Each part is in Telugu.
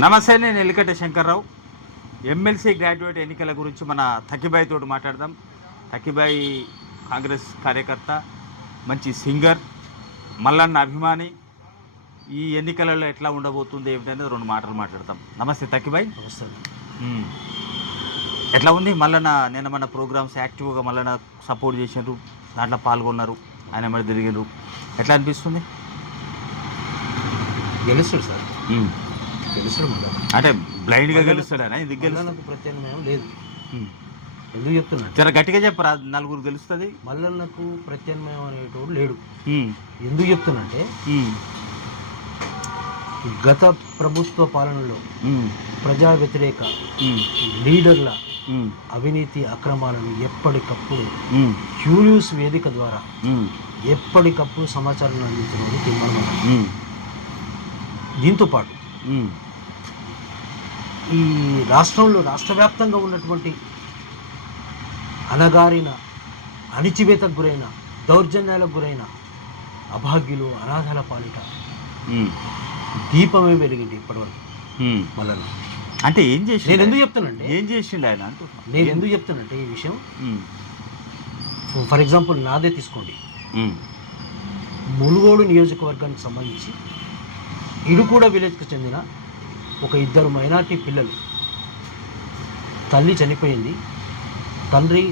నమస్తే నేను ఎల్లికట్ట శంకర్రావు. ఎమ్మెల్సీ గ్రాడ్యుయేట్ ఎన్నికల గురించి మన తక్కిబాయి తోటి మాట్లాడదాం. తక్కిబాయి కాంగ్రెస్ కార్యకర్త మంచి సింగర్ మల్లన్న అభిమాని. ఈ ఎన్నికలలో ఎట్లా ఉండబోతుంది ఏమిటనేది రెండు మాటలు మాట్లాడతాం. నమస్తే తక్కిబాయి. మ్మ్. ఎట్లా ఉంది? మల్లన్న నిన్న మన ప్రోగ్రామ్స్ యాక్టివ్గా మల్లన్న సపోర్ట్ చేసినారు దాంట్లో పాల్గొన్నారు. ఆయన మరి తిరిగినారు ఎట్లా అనిపిస్తుంది? గెలుస్తాడు సార్. గెలుస్తాడు మళ్ళా. అంటే బ్లైండ్గా గెలుస్తాడనా? ఇది మళ్ళా గెలుస్తాడు? నాకు ప్రత్యామ్నాయం లేదు. మ్మ్. ఎందుకు చెప్తున్నా? జర గట్టిగా చెప్పరా నలుగురు తెలుస్తుంది మల్లన్నకు ప్రత్యామ్నాయం అనేటోడు లేడు. ఎందుకు చెప్తున్నంటే ఉమ్, గత ప్రభుత్వ పాలనలో ప్రజా వ్యతిరేక లీడర్ల అవినీతి అక్రమాలను ఎప్పటికప్పుడు ఉమ్, క్యూన్యూస్ వేదిక ద్వారా ఎప్పటికప్పుడు సమాచారం తిమ్మన్న ఉమ్, దీంతో పాటు ఈ రాష్ట్రంలో రాష్ట్ర వ్యాప్తంగా ఉన్నటువంటి అణగారిన అణిచివేతకు గురైన దౌర్జన్యాలకు గురైన అభాగ్యులు అనాథల పాలిట దీపమే వెలిగింది ఇప్పటివరకు. మళ్ళీ అంటే ఏం చేసి నేను ఎందుకు చెప్తానంటే ఏం చేసిండు ఆయన? అంటున్నా. నేను ఎందుకు చెప్తానంటే ఈ విషయం ఫర్ ఎగ్జాంపుల్ నాదే తీసుకోండి. మునుగోడు నియోజకవర్గానికి సంబంధించి ఇడుకూడ విలేజ్కి చెందిన ఒక ఇద్దరు మైనార్టీ పిల్లలు. తల్లి చనిపోయింది. తండ్రి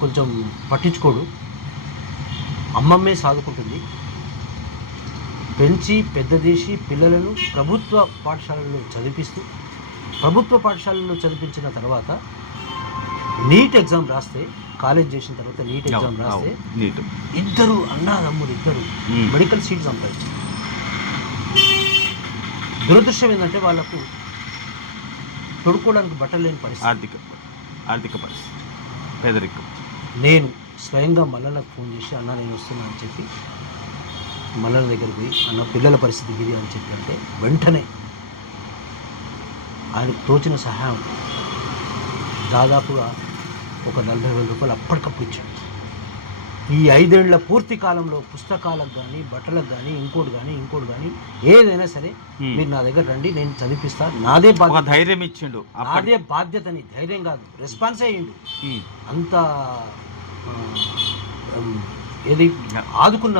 కొంచెం పట్టించుకోడు. అమ్మమ్మే సాదుకుంటుంది. పెంచి పెద్ద చేసి పిల్లలను ప్రభుత్వ పాఠశాలల్లో చదివిస్తూ ప్రభుత్వ పాఠశాలల్లో చదివించిన తర్వాత నీట్ ఎగ్జామ్ రాస్తే కాలేజ్ చేసిన తర్వాత నీట్ ఎగ్జామ్ రాస్తే ఇద్దరు అన్నాదమ్ములు ఇద్దరు మెడికల్ సీట్ సంపాదించారు దురదృష్టం ఏంటంటే వాళ్ళకు తొడుకోవడానికి బట్టలు లేని పరిస్థితి. ఆర్థిక ఆర్థిక పరిస్థితి. పేదరికం. నేను స్వయంగా మల్లలకు ఫోన్ చేసి అన్న నేను వస్తున్నా అని చెప్పి మల్లల దగ్గర పోయి అన్న పిల్లల పరిస్థితి ఇది అని చెప్పి అంటే వెంటనే ఆయనకు తోచిన సహాయం దాదాపుగా ఒక నలభై వేల రూపాయలు అప్పటికప్పుడు ఇచ్చాడు. ఈ ఐదేళ్ళ పూర్తి కాలంలో పుస్తకాలకు కానీ బట్టలకు కానీ ఇంకోటి కానీ ఇంకోటి కానీ ఏదైనా సరే. మీరు నా దగ్గర రండి నేను చదివిస్తా నాదే బాధ్యత. ధైర్యం ఇచ్చిండు నాదే బాధ్యతని ధైర్యం కాదు. రెస్పాన్స్ అయ్యిండు అంత ఏది ఆదుకున్న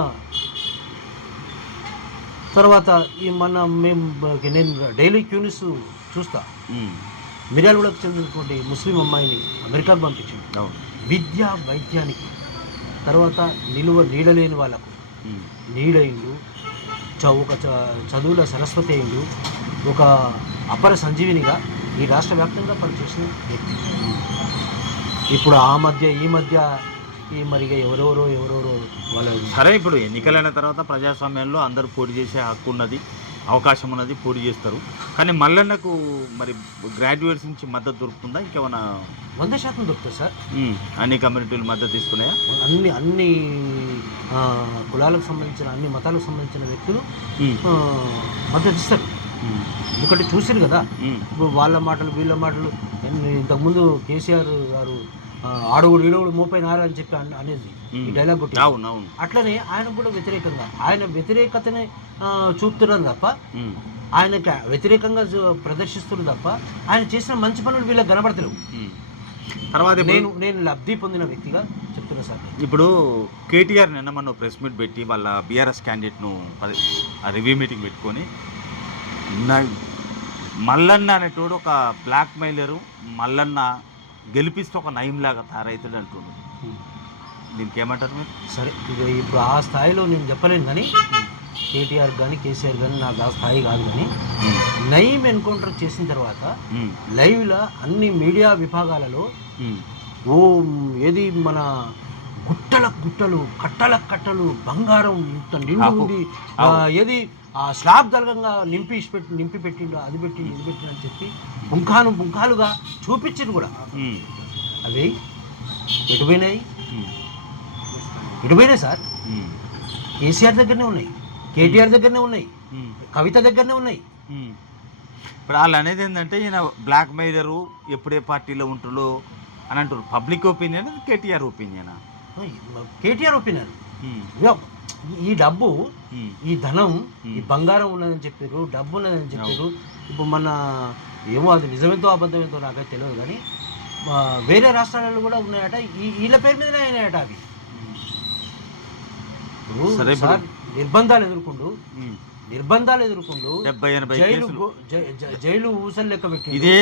తర్వాత ఈ మన మేము నేను డైలీ క్యూనిస్ చూస్తా. మిర్యాలగూడకు చెందినటువంటి ముస్లిం అమ్మాయిని అమెరికాకు పంపించింది విద్య వైద్యానికి. తర్వాత నిలువ నీడలేని వాళ్ళకు. చ ఒక చ- చదువుల సరస్వతి అయిండు ఒక అపర సంజీవినిగా ఈ రాష్ట్ర వ్యాప్తంగా పనిచేసిన వ్యక్తి. ఇప్పుడు ఆ మధ్య ఈ మధ్య ఈ మరిగా ఎవరెవరో ఎవరెవరో వాళ్ళ సరే ఇప్పుడు ఎన్నికలైన తర్వాత ప్రజాస్వామ్యంలో అందరూ పోటీ చేసే హక్కు ఉన్నది. అవకాశం ఉన్నది పోటీ చేస్తారు. కానీ మల్లన్నకు మరి గ్రాడ్యుయేట్స్ నుంచి మద్దతు దొరుకుతుందా? ఇంకేమైనా? వంద శాతం దొరుకుతుంది సార్. అన్ని కమ్యూనిటీలు మద్దతు తీసుకున్నాయా? అన్ని అన్ని కులాలకు సంబంధించిన అన్ని మతాలకు సంబంధించిన వ్యక్తులు మద్దతు ఇస్తారు. ఎందుకంటే చూసారు కదా? ఇప్పుడు వాళ్ళ మాటలు వీళ్ళ మాటలు. ఇంతకుముందు కేసీఆర్ గారు ఆడుగుడు ఈడుగుడు మోపై నారా అని చెప్పి అన్- అనేది ఈ. డైలాగ్ కొట్టి అట్లనే ఆయన కూడా వ్యతిరేకంగా ఆయన వ్యతిరేకతని ఆ, చూపుతున్నారు తప్ప ఉమ్, ఆయనకి వ్యతిరేకంగా ప్రదర్శిస్తున్నారు తప్ప ఆయన చేసిన మంచి పనులు వీళ్ళకి కనబడతలేవు. తర్వాత నేను నేను లబ్ధి పొందిన వ్యక్తిగా చెప్తున్నా సార్. ఇప్పుడు కేటీఆర్ నిన్న మన ప్రెస్ మీట్ పెట్టి వాళ్ళ బీఆర్ఎస్ క్యాండిడేట్ను రివ్యూ మీటింగ్ పెట్టుకొని మల్లన్న అనేటోడు ఒక బ్లాక్ మెయిలరు మల్లన్న గెలిపిస్తే ఒక నయంలాగా తయారవుతాడు అంటున్నాడు దీనికి ఏమంటారు మీరు? సరే ఇప్పుడు ఆ స్థాయిలో నేను చెప్పలేను కానీ కేటీఆర్ కానీ కేసీఆర్ కానీ నాకు ఆ స్థాయి కాదు కానీ నయీం ఎన్కౌంటర్ చేసిన తర్వాత లైవ్లో అన్ని మీడియా విభాగాలలో ఓ ఏది మన గుట్టల గుట్టలు కట్టల కట్టలు బంగారం ఇంత నిండు ఉంది ఏది ఆ స్లాబ్ దర్గంగా నింపి పెట్టి నింపి పెట్టిండు అది పెట్టి ఇది పెట్టిండు అని చెప్పి బుంకాను బుంకాలుగా చూపించింది కూడా. అవి ఎటు పోయినాయి? ఉమ్, ఎటు పోయినాయి సార్? కేసీఆర్ దగ్గరనే ఉన్నాయి కేటీఆర్ దగ్గరనే ఉన్నాయి కవిత దగ్గరనే ఉన్నాయి. ఇప్పుడు వాళ్ళు అనేది ఏంటంటే ఈయన బ్లాక్ మెయిలరు ఎప్పుడే పార్టీలో ఉంటుందో అని అంటారు పబ్లిక్ ఒపీనియన్ కేటీఆర్ ఒపీనియనా కేటీఆర్ ఒపీనియన్ ఈ- డబ్బు ఈ ధనం ఈ. బంగారం ఉన్నదని చెప్పారు డబ్బు ఉన్నదని చెప్పారు ఇప్పుడు మన ఏమో అది నిజమేంతో అబద్ధమేంతో నాకైతే తెలియదు కానీ వేరే రాష్ట్రాలలో కూడా ఉన్నాయట. ఈ వీళ్ళ పేరు మీదనే అయినాయట అవి. నిర్బంధాలు ఎదుర్కొండు. నిర్బంధాలు ఎదుర్కొండు. డెబ్బై ఎనభై జైలు ఊసలు లెక్క పెట్టి ఇదే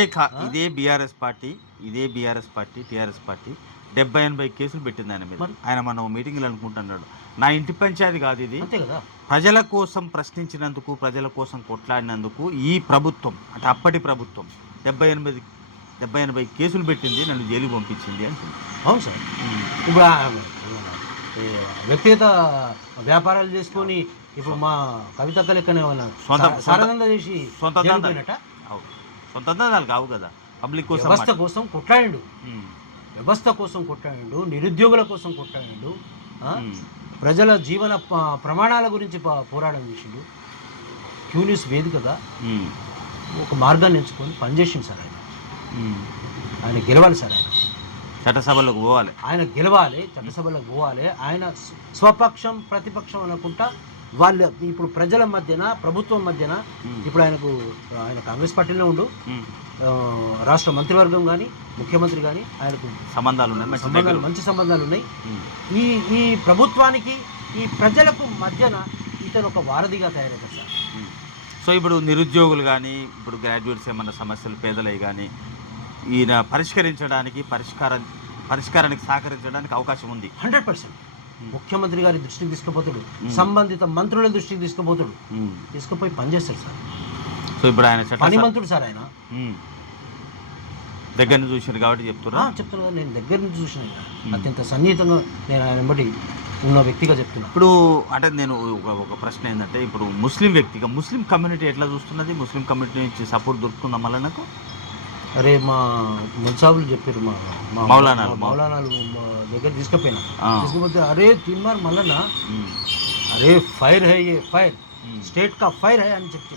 ఇదే బీఆర్ఎస్ పార్టీ ఇదే బీఆర్ఎస్ పార్టీ టీఆర్ఎస్ పార్టీ. డెబ్బై ఎనభై కేసులు పెట్టింది ఆయన మీద? ఆయన మనం మీటింగ్లు అనుకుంటున్నాడు. నా ఇంటి పంచాయతీ కాదు ఇది. ప్రజల కోసం ప్రశ్నించినందుకు ప్రజల కోసం కొట్లాడినందుకు ఈ ప్రభుత్వం అంటే అప్పటి ప్రభుత్వం డెబ్బై ఎనిమిది డెబ్బై ఎనభై కేసులు పెట్టింది నన్ను జైలుకి పంపించింది అంటుంది అవును సార్. ఇప్పుడు వ్యక్తిగత వ్యాపారాలు చేసుకొని ఇప్పుడు మా కవిత లెక్కనే సారానంద చేసి సొంత సొంత కావు కదా. పబ్లిక్ కోసం కోసం కొట్లాడిండు. ఉమ్, వ్యవస్థ కోసం కొట్లాడిండు నిరుద్యోగుల కోసం కొట్లాడిండు? ఉమ్, ప్రజల జీవన ప్రమాణాల గురించి పోరాటం చేసిండు. క్యూనిస్ వేదికగా ఒక మార్గాన్ని ఎంచుకొని పనిచేసిండు సార్ ఆయన. ఆయన గెలవాలి సార్ ఆయన. చట్టసభలకు పోవాలి. ఆయన గెలవాలి చట్టసభలకు పోవాలి. ఆయన స్వ- స్వపక్షం ప్రతిపక్షం అనుకుంటా వాళ్ళ ఇప్పుడు ప్రజల మధ్యన ప్రభుత్వం మధ్యన ఇప్పుడు ఆయనకు ఆయన కాంగ్రెస్ పార్టీలో ఉండు రాష్ట్ర మంత్రివర్గం కానీ ముఖ్యమంత్రి కానీ ఆయనకు సంబంధాలు ఉన్నాయి మంచి సంబంధాలు మంచి సంబంధాలు ఉన్నాయి. ఈ ఈ ప్రభుత్వానికి ఈ ప్రజలకు మధ్యన ఇతను ఒక వారధిగా తయారవుతారు సార్. సో ఇప్పుడు నిరుద్యోగులు కానీ ఇప్పుడు గ్రాడ్యుయేట్స్ ఏమన్నా సమస్యలు పేదలవి కానీ ఈయన పరిష్కరించడానికి పరిష్కారం పరిష్కారానికి సహకరించడానికి అవకాశం ఉంది. Hundred percent. ముఖ్యమంత్రి గారి దృష్టికి తీసుకుపోతాడు. సంబంధిత మంత్రుల దృష్టికి తీసుకుపోతాడు. తీసుకుపోయి పనిచేస్తాడు సార్. సో ఇప్పుడు ఆయన చట్ట పనిమంతుడు సార్ ఆయన. దగ్గర నుంచి చూసారు కాబట్టి చెప్తున్నా? చెప్తున్నా నేను దగ్గర నుంచి చూసిన. అత్యంత సన్నిహితంగా నేను ఆయన వెంబడి ఉన్న వ్యక్తిగా చెప్తున్నా. ఇప్పుడు అంటే నేను ఒక ఒక ప్రశ్న ఏంటంటే ఇప్పుడు ముస్లిం వ్యక్తిగా ముస్లిం కమ్యూనిటీ ఎట్లా చూస్తున్నది? ముస్లిం కమ్యూనిటీ నుంచి సపోర్ట్ దొరుకుతుందా మళ్ళీ నాకు? అరే మా మున్సాబులు చెప్పారు మా మౌలానాలు, మౌలానాలు దగ్గర తీసుకుపోయినా. తీసుకుపోతే అరే మల్లన్న ఉమ్. అరే ఫైర్ హై ఫైర్. స్టేట్ కా ఫైర్ హై అని చెప్పి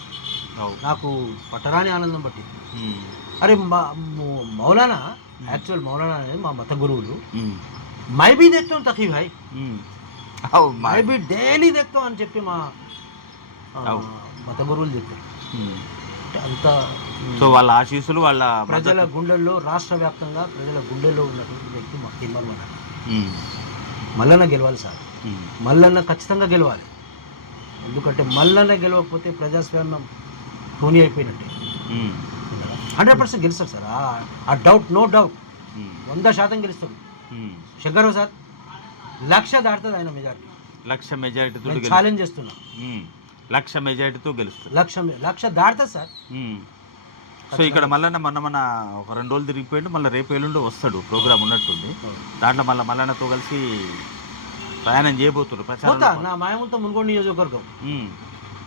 అవు. నాకు పట్టరాని ఆనందం పట్టి ఉమ్. అరే మౌలానా యాక్చువల్ మౌలానా అనేది మా మత గురువులు. మై బీ దేఖతాం తకీ భాయ్ మా- బీ డైలీ దేఖతాం అని చెప్పి మా. మత గురువులు చెప్పారు అంత సో వాళ్ళ ఆశీస్సులు వాళ్ళ ప్రజల గుండెల్లో రాష్ట్ర వ్యాప్తంగా ప్రజల గుండెల్లో ఉన్నటువంటి వ్యక్తి మా తిమ్మర్ మల్లన్న గెలవాలి సార్. మల్లన్న ఖచ్చితంగా గెలవాలి ఎందుకంటే మల్లన్న గెలవకపోతే ప్రజాస్వామ్యం టోనీ అయిపోయినట్టే. హండ్రెడ్ పర్సెంట్ గెలుస్తాడు సార్ ఆ- డౌట్ నో డౌట్. వంద శాతం గెలుస్తాడు. శంకర్రావు సార్ లక్ష దాటుతుంది ఆయన మెజార్టీ లక్ష మెజారిటీతో ఛాలెంజ్ చేస్తున్నా. లక్ష మెజారిటీతో గెలుస్తుంది లక్ష లక్ష దాటుతుంది సార్. సో ఇక్కడ మళ్ళీ మొన్న మన ఒక రెండు రోజులు తిరిగిపోయిండు మళ్ళీ రేపు ఎల్లుండి వస్తాడు ప్రోగ్రామ్ ఉన్నట్టుంది. దాంట్లో మళ్ళీ మల్లన్నతో కలిసి ప్రయాణం చేయబోతున్నారు ప్రచారం నా మాయమంతా మున్గోడు నియోజకవర్గం.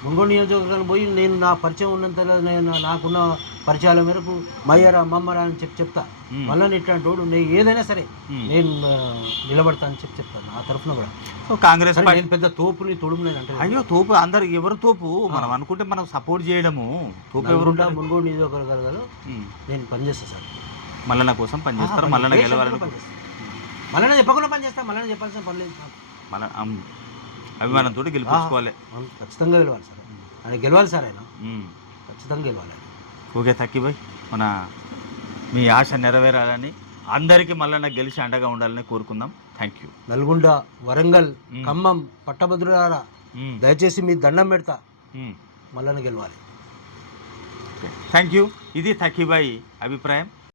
మున్గోడు నియోజకవర్గానికి పోయి నేను నా పరిచయం ఉన్నంత నేను నాకున్న పరిచయాల మేరకు మయ్యరా మమ్మరా అని చెప్పి చెప్తా. మళ్ళీ ఇట్లాంటి వాడు నేను ఏదైనా సరే. నేను నిలబడతా అని చెప్పి చెప్తాను నా తరఫున కూడా. సో కాంగ్రెస్ నేను పెద్ద తోపుని తొడుము నేను అంటే అయ్యో తోపు అందరు ఎవరు తోపు? మనం అనుకుంటే మనం సపోర్ట్ చేయడము. తోపు ఎవరు నల్గొండ మున్గోడు నియోజకవర్గాలు ఉమ్. నేను పనిచేస్తాను సార్. మల్లన్న కోసం పనిచేస్తారు? మల్లన్న గెలవాలని మళ్ళీ చెప్పకుండా పని చేస్తా మళ్ళీ చెప్పాల్సిన పని లేదు మళ్ళీ అభిమానంతో గెలిపించుకోవాలి. ఖచ్చితంగా గెలవాలి సార్. ఆయన గెలవాలి సార్ ఆయన. ఖచ్చితంగా గెలవాలి ఓకే తక్కిబాయ్ మన మీ ఆశ నెరవేరాలని అందరికీ మల్లన్న గెలిచి అండగా ఉండాలని కోరుకుందాం. థ్యాంక్ యూ నల్గొండ వరంగల్ మ్మ్. ఖమ్మం పట్టభద్రులారా దయచేసి మీ దండం పెడతా. మళ్ళీ గెలవాలి. థ్యాంక్ యూ ఇది తక్కిబాయ్ అభిప్రాయం.